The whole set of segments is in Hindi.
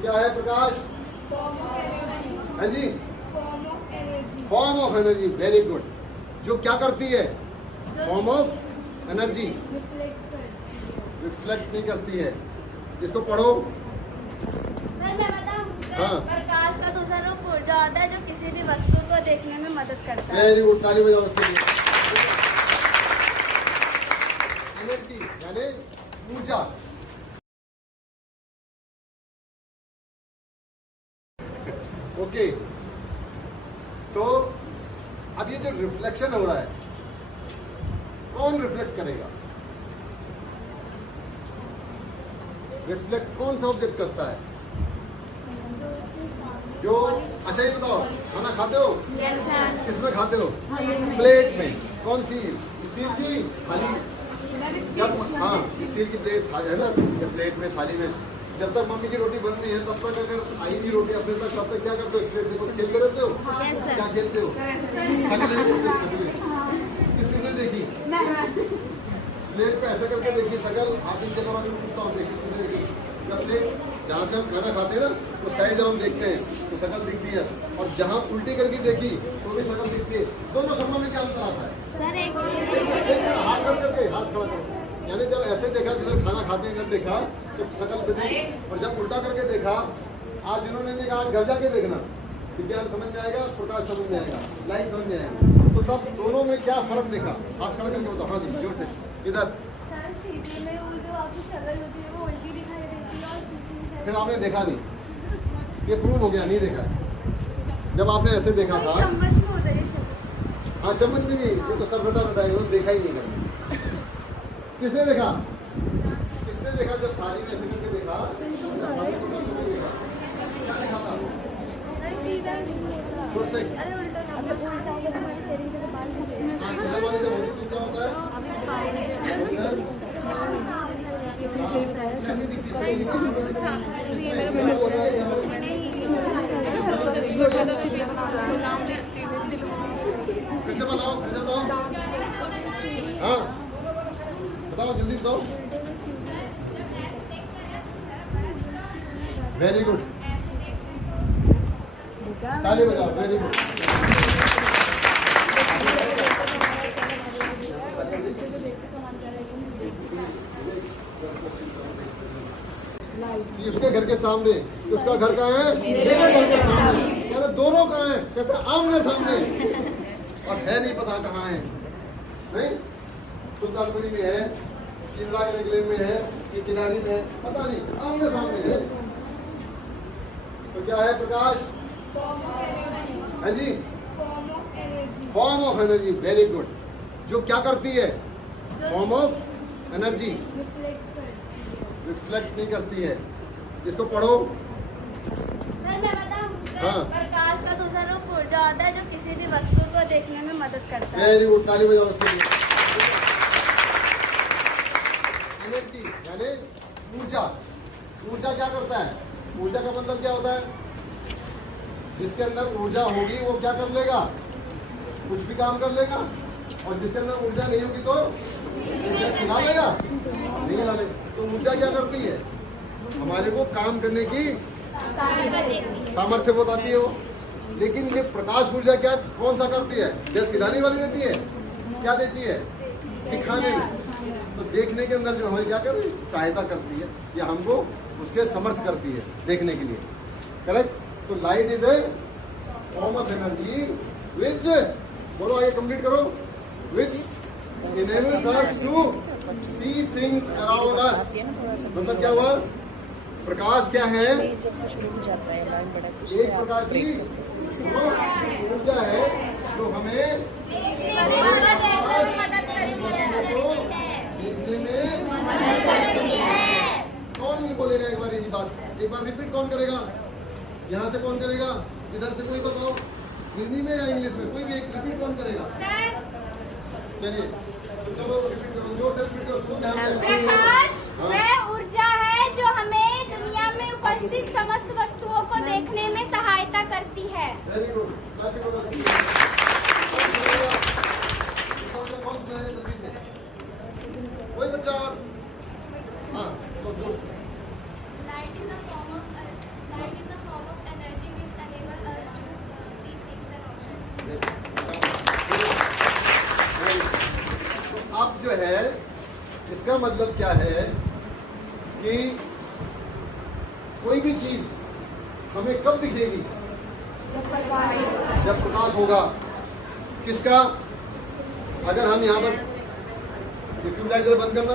तो क्या है प्रकाश? हाँ जी, form of energy. Very good. जो क्या करती है? Form of energy. रिफ्लेक्ट नहीं करती है। इसको पढ़ो। सर मैं बताऊं? हाँ। प्रकाश का दूसरा रूप ऊर्जा होता है जो किसी भी वस्तु को देखने में मदद करता है। वेरी गुड, ताली बजाओ उसके लिए। एनर्जी यानी ऊर्जा। ओके, तो अब ये जो रिफ्लेक्शन हो रहा है, कौन रिफ्लेक्ट करेगा? रिफ्लेक्ट कौन सा ऑब्जेक्ट करता है? जो अच्छा ये बताओ, खाना खाते हो? किसमें खाते हो? प्लेट में। कौन सी? स्टील की थाली? जब हाँ, स्टील की प्लेट है ना, प्लेट में थाली में जब तक मम्मी की रोटी बन रही है तब तक अगर आई भी रोटी अपने तक, तब तक क्या करते हो? प्लेट से कुछ खेलते रहते हो? क्या खेलते हो? किस चीज ने देखी? प्लेट पे ऐसा करके देखी शकल, हाथ नीचे करो, पूछता हूँ देखी। जब प्लेट जहाँ से हम खाना खाते हैं ना, तो साइड जब हम देखते हैं तो शकल दिखती है, और जहाँ उल्टी करके देखी तो भी शकल दिखती है। दोनों शक्लों में क्या अंतर आता है? हाथ खड़ा करके, हाथ खड़ा करके, यानी जब ऐसे देखा जिधर खाना खाते हैं जब देखा तो शकल पे देखी, और जब उल्टा करके देखा, आज जिन्होंने देखा आज घर जाके देखना, विज्ञान समझ में आएगा, प्रकाश समझ में आएगा, लाइट समझ में आएगा। तो तब दोनों में क्या फर्क देखा? हाथ खड़ा करके बताओ। हाँ जी, जोर से इधर। सर सीधे में वो जो आपकी शक्ल होती है वो उल्टी दिखाई देती है और सीधी साइड। फिर आपने देखा नहीं, ये प्रूव हो गया, नहीं देखा। जब आपने ऐसे देखा था, चम्मच में होता है चम्मच। हाँ चम्मच में भी, ये तो सर बटा रटा है, देखा ही नहीं करना। किसने देखा? किसने देखा? जब थाली में ऐसे करके देखा, क्या देखा था? जोर से। अरे उल्टा ना, उल्टा अगर हमारे शरीर के बाल उसमें हाँ, इधर वाली जब होती तो क्या होता है? कैसी दिखती है? फिर से बताओ, फिर से बताओ। हाँ बताओ, जल्दी बताओ। वेरी गुड, ताली बजाओ। Very good. उसके घर के सामने, उसका घर कहाँ है? मेरे घर के सामने। कहते दोनों कहाँ हैं? कहते आमने सामने, और है नहीं पता कहाँ है। नहीं, सुल्तानपुरी में है, किला के निकले में है, कि किनारी में है, पता नहीं, आमने सामने है। तो क्या है प्रकाश? हाँ जी, form of energy. Very good. जो क्या करती है? Form of energy. रिफ्लेक्ट नहीं करती है। इसको पढ़ो। सर मैं बताऊं? हाँ। प्रकाश का दूसरा रूप ऊर्जा होता है जो किसी भी वस्तु को देखने में मदद करता है। वेरी गुड, ताली बजाओ उसके लिए। एनर्जी यानी ऊर्जा। ऊर्जा क्या करता है? ऊर्जा का मतलब क्या होता है? जिसके अंदर ऊर्जा होगी वो क्या कर लेगा? कुछ भी काम कर लेगा, और जिसके अंदर ऊर्जा नहीं होगी तो हिला लेगा, नहीं हिला लेगा। तो ऊर्जा क्या करती है? हमारे को काम करने की सामर्थ्य बताती है वो। लेकिन ये प्रकाश ऊर्जा क्या, कौन सा करती है? गैस हिलाने वाली देती है? क्या देती है? दिखाने में। तो देखने के अंदर जो हमें क्या करती है? सहायता करती है, या हमको उसके समर्थ करती है देखने के लिए। करेक्ट? तो light is a form of energy विच, बोलो आगे कंप्लीट करो, विच enables us to see things around us। मतलब क्या हुआ? प्रकाश क्या है? एक प्रकार की ऊर्जा है जो हमें देखने में मदद करती है। कौन बोलेगा एक बार यही बात? एक बार रिपीट कौन करेगा? यहाँ से कौन करेगा? इधर से कोई बताओ, हिंदी में या इंग्लिश में? कोई भी एक रिपीट कौन करेगा? चलिए तो चलो रिपीट करो, जो से रिपीट करो, ध्यान से। प्रकाश वह ऊर्जा है जो हमें दुनिया में उपस्थित समस्त वस्तुओं को देखने में सहायता करती है। Very good. जल्दी से कोई बच्चा? हाँ, तो light is a form of है, इसका मतलब क्या है कि कोई भी चीज हमें कब दिखेगी? जब प्रकाश होगा। किसका? अगर हम यहाँ पर ट्यूबलाइट जरा बंद करना,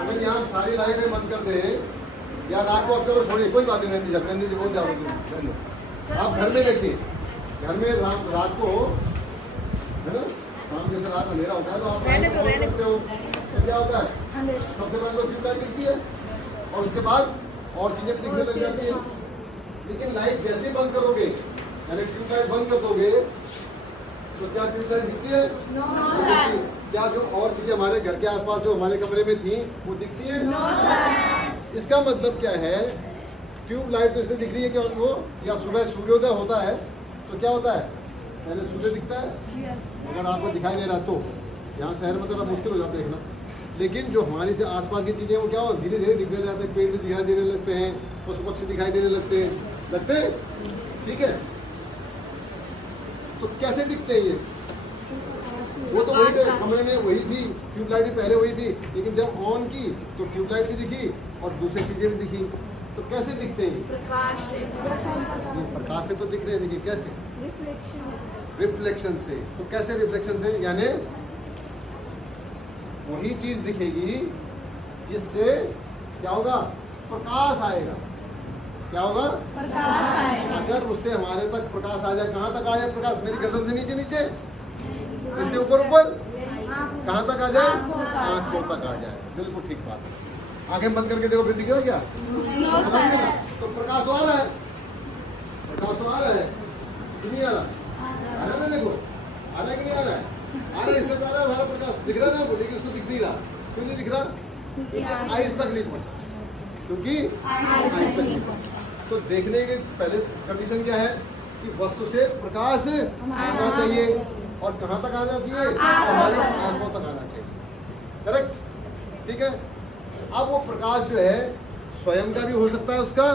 अगर यहाँ सारी लाइटें बंद कर दें या रात को, अब चलो छोड़िए कोई बात नहीं, रहने जब रहने बहुत ज्यादा। आप घर में देखिए, घर में रात को है ना, शाम जैसे रात अंधेरा होता है तो आप करते हो तो क्या होता है? सबसे पहले तो ट्यूबलाइट दिखती है और उसके बाद और चीजें दिखने लग जाती है। लेकिन लाइट जैसे ही बंद करोगे, यानी ट्यूबलाइट बंद कर दोगे, तो क्या ट्यूबलाइट दिखती है? no, क्या जो और चीजें हमारे घर के आसपास जो हमारे कमरे में थी वो दिखती है? no, इसका मतलब क्या है? ट्यूबलाइट तो इसलिए दिख रही है कि वो या सुबह सूर्योदय होता है तो क्या होता है? पहले सूर्य दिखता है, अगर आपको दिखाई दे रहा है तो यहाँ शहर में तो मुश्किल हो जाता है देखना। लेकिन जो हमारी जो आसपास की चीजें वो क्या हो, धीरे धीरे दिखने जाते हैं, पेड़ भी दिखाई देने लगते हैं, पशु पक्षी दिखाई देने लगते हैं, ठीक है। तो कैसे दिखते हैं ये? वो तो वही थे कमरे में, वही थी ट्यूबलाइट भी पहले वही थी, लेकिन जब ऑन की तो ट्यूबलाइट भी दिखी और दूसरी चीजें भी दिखी। तो कैसे दिखते हैं? प्रकाश से तो दिख रहे हैं। देखिए कैसे? रिफ्लेक्शन से। तो कैसे रिफ्लेक्शन से? यानी वही चीज दिखेगी जिससे क्या होगा? प्रकाश आएगा। क्या होगा? प्रकाश आएगा। अगर उससे हमारे तक प्रकाश आ जाए, कहाँ तक आ जाए प्रकाश? मेरी गर्दन से नीचे नीचे, इससे ऊपर ऊपर, कहाँ तक आ जाए? आंखों तक आ जाए। बिल्कुल ठीक बात है। आंखें बंद करके देखो, फिर दिख रहा है क्या? तो प्रकाश तो आ रहा है, प्रकाश तो आ रहा है कि नहीं आ रहा? आ रहा है ना? देखो आ रहा है कि नहीं आ रहा है? आ रहा है, इसका तो आ रहा है सारा प्रकाश, दिख रहा है ना आपको, लेकिन उसको दिख नहीं रहा। क्यों नहीं दिख रहा? क्योंकि आइस तक नहीं पहुंचा, क्योंकि आइस तक नहीं पहुंचा। तो देखने के पहले कंडीशन क्या है कि वस्तु से प्रकाश आना चाहिए, और कहाँ तक आना चाहिए? हमारी आंखों तक आना चाहिए। करेक्ट, ठीक है। अब वो प्रकाश जो है स्वयं का भी हो सकता है उसका,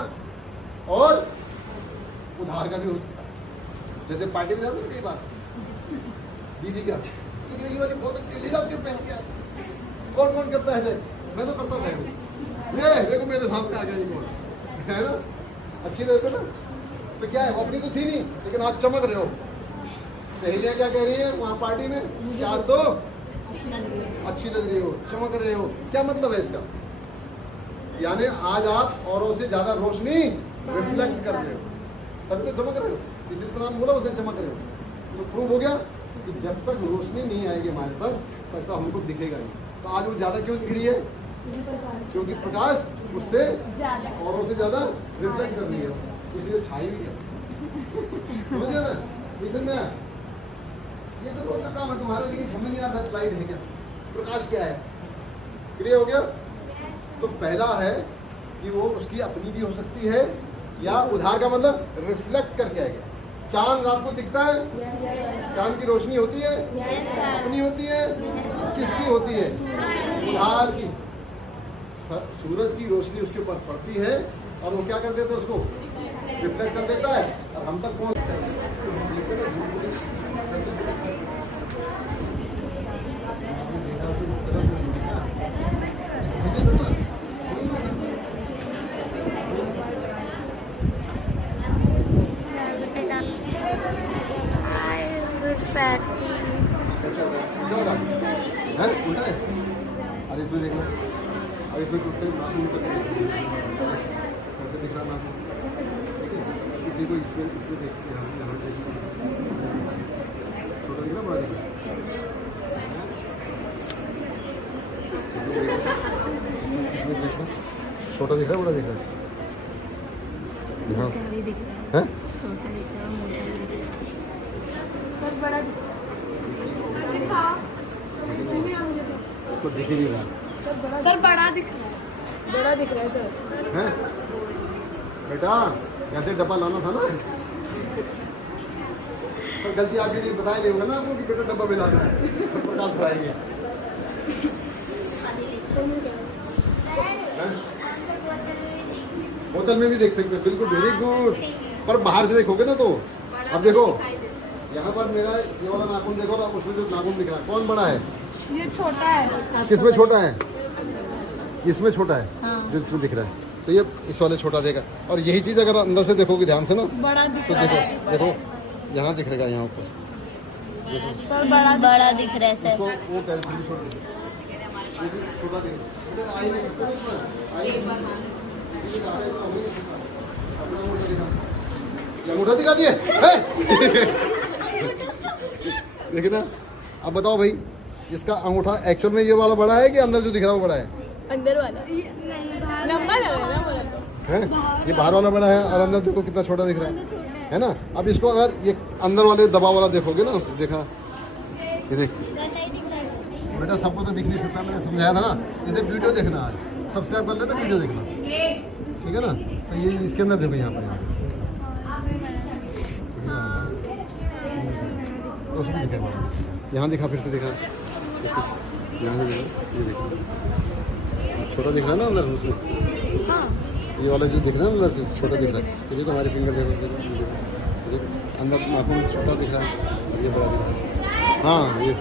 और उधार का भी हो सकता है। जैसे पार्टी में जाते हैं कई बार, दीदी क्या ये वाली बहुत अच्छी ले जाती है पहन के, कौन कौन करता है? मैं तो करता था। ये देखो मेरे सामने आ गया ये कौन है ना, अच्छी लगती है ना। तो क्या है, वो अपनी तो थी नहीं, लेकिन आप चमक रहे हो। सहेलियां क्या कह रही है वहाँ पार्टी में कि आज तो अच्छी लग रही हो, चमक रहे हो। क्या मतलब है इसका? यानी आज आप औरों से ज्यादा रोशनी रिफ्लेक्ट कर रहे हो, तभी तो चमक रहे हो। इसलिए तो नाम बोला उसने चमक रहे हो। तो प्रूव हो गया कि जब तक रोशनी नहीं आएगी हमारे तक, तब तक हमको दिखेगा नहीं। तो आज वो ज्यादा क्यों दिख रही है? क्योंकि प्रकाश उससे औरों से ज्यादा रिफ्लेक्ट कर रही है, इसलिए छाई हुई है। समझ गया ना? मिशन में ये तो रोज का काम है तुम्हारा, लेकिन समझ नहीं आ रहा लाइट है क्या, प्रकाश क्या है। क्लियर हो गया? तो पहला है कि वो उसकी अपनी भी हो सकती है, या उधार का मतलब रिफ्लेक्ट करके आएगा। चांद रात को दिखता है, चांद की रोशनी होती है, अपनी होती है, किसकी होती है? उधार की। सूरज की रोशनी उसके ऊपर पड़ती है और वो क्या कर देता है? उसको रिफ्लेक्ट कर देता है और हम तक पहुंचता है। अरे इसमें देखना, अब इसमें टूटते नाखून कैसे दिख रहा नाखून, ठीक है। किसी को इसमें देखते हैं, यहाँ छोटा दिख रहा, बड़ा दिख रहा, छोटा दिख रहा, बड़ा दिख रहा है, बड़ा तो दिख ही नहीं रहा सर, बड़ा दिख रहा है सर। हैं बेटा, कैसे डब्बा लाना था ना। सर गलती आपके लिए बताया नहीं होगा ना आपको कि बेटा डब्बा भी लाना है, सब प्रकाश पाएंगे। बोतल में भी देख सकते हैं, बिल्कुल वेरी गुड। पर बाहर से देखोगे ना तो, अब देखो यहाँ पर मेरा ये वाला नाखून देखो ना, उसमें जो नाखून दिख रहा है कौन बड़ा है? ये छोटा है। किसमें छोटा है? इसमें छोटा है हाँ। जो इसमें दिख रहा है, तो ये इस वाले छोटा देगा। और यही चीज अगर अंदर से देखोगे ध्यान से ना, बड़ा दिख तो रहा देखो है। देखो यहाँ दिखेगा, यहाँ ऊपर सर बड़ा दिख रहा है सर। उसको वो कैलकुलेट छोड़ दे, छोटा दिख रहा है। आई नहीं सकते ना इसमें, आई नहीं सकते। इसीलिए कहा है, इसमें हो ही नहीं सकता। अपना अंगूठा दिखा, ये अंगूठा दिखा दिए देखिए ना। अब बताओ भाई, इसका अंगूठा एक्चुअल में ये वाला बड़ा है कि अंदर जो दिख रहा है वो बड़ा है? अंदर वाला लंबा लग रहा है ना बोला तो। है ये बाहर वाला बड़ा है और अंदर देखो कितना छोटा दिख रहा है ना। अब इसको अगर ये अंदर वाले दबा वाला देखोगे ना, देखा ये देख बेटा, सबको तो दिख नहीं सकता, मैंने समझाया था ना। जैसे वीडियो देखना आज सबसे आप कर लेना, वीडियो देखना, ठीक है ना। तो ये इसके अंदर देखो, यहाँ पर उसमें दिखा बड़ा, यहाँ दिखा, फिर से दिखा, यहाँ से दिखा, ये देखो छोटा दिख रहा है ना अंदर उसमें। ये वाला जो दिख रहा है अंदर से छोटा दिख रहा है, तो देखो हमारे फिंगर देखो, देखो अंदर नाखून छोटा दिख रहा है, ये बड़ा दिख रहा है। हाँ ये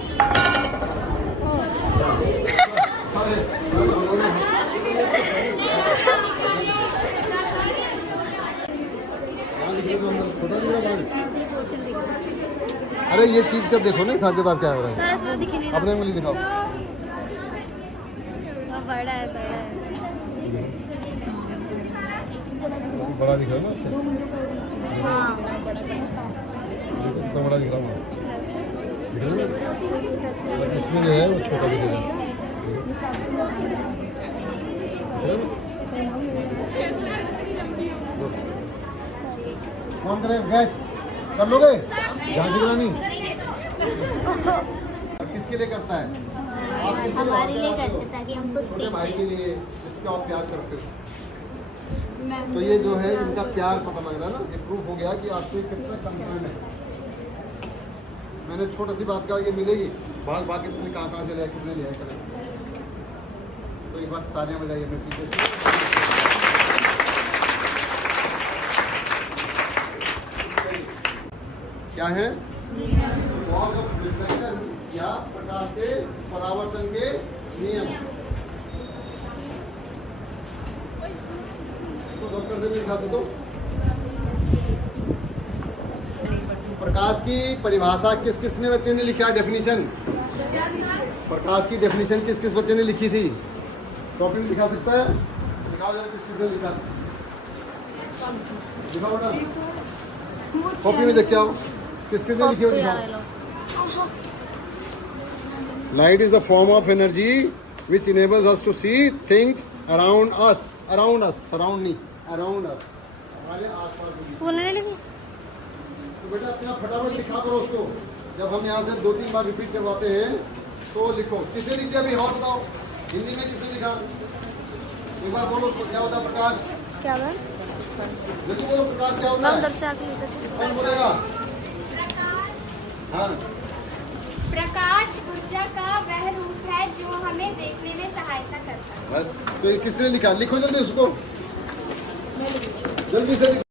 छोटा दिख रहा है। अरे ये चीज का देखो ना, हिसाब किताब क्या हो रहा है, अपने उंगली दिखाओ। बड़ा है बड़ा दिख रहा है ना इससे, हाँ। इतना बड़ा दिख रहा है ना, इसमें जो है वो छोटा दिखेगा। कौन करे गैस कर लोगे? झांसी रानी किसके लिए करता है? आप किसके हमारे लिए करते हो? करते ताकि हमको छोटे भाई सीखें। के लिए, जिसको आप प्यार करते हो। तो ये जो है इनका प्यार पता लग रहा है ना, ये प्रूफ हो गया कि आपसे कितना कंसर्न है। मैंने छोटी सी बात कहा, ये मिलेगी भाग भाग के तुमने कहाँ से लिया, कितने लिया करें। तो एक बार तालियां बजाइए अपने पीछे से। क्या है? लॉज ऑफ रिफ्लेक्शन या प्रकाश के परावर्तन के नियम। इसको डॉक्टर से भी दिखाते तो। प्रकाश की परिभाषा किस किस ने बच्चे ने लिखा? डेफिनेशन प्रकाश की डेफिनेशन किस किस बच्चे ने लिखी थी? कॉपी में दिखा सकता है? दिखाओ जरा किस किस ने लिखा, दिखाओ ना, कॉपी में देख के आओ किस किस ने लिखी हो, दिखाओ। Light is the form of energy which enables us to see things around us, surround नहीं, अराउंड अस, हमारे आसपास। तो बेटा अपना फटाफट लिखा करो उसको। जब हम यहाँ से 2-3 बार रिपीट करवाते हैं तो लिखो। किसने लिख दिया अभी? और बताओ हिंदी में किसने लिखा? एक बार बोलो क्या होता है प्रकाश? क्या बात? जल्दी बोलो प्रकाश क्या होता है? कौन बोलेगा? हाँ प्रकाश ऊर्जा का वह रूप है जो हमें देखने में सहायता करता है। बस, तो ये किसने लिखा? लिखो जल्दी उसको, जल्दी से लिखो।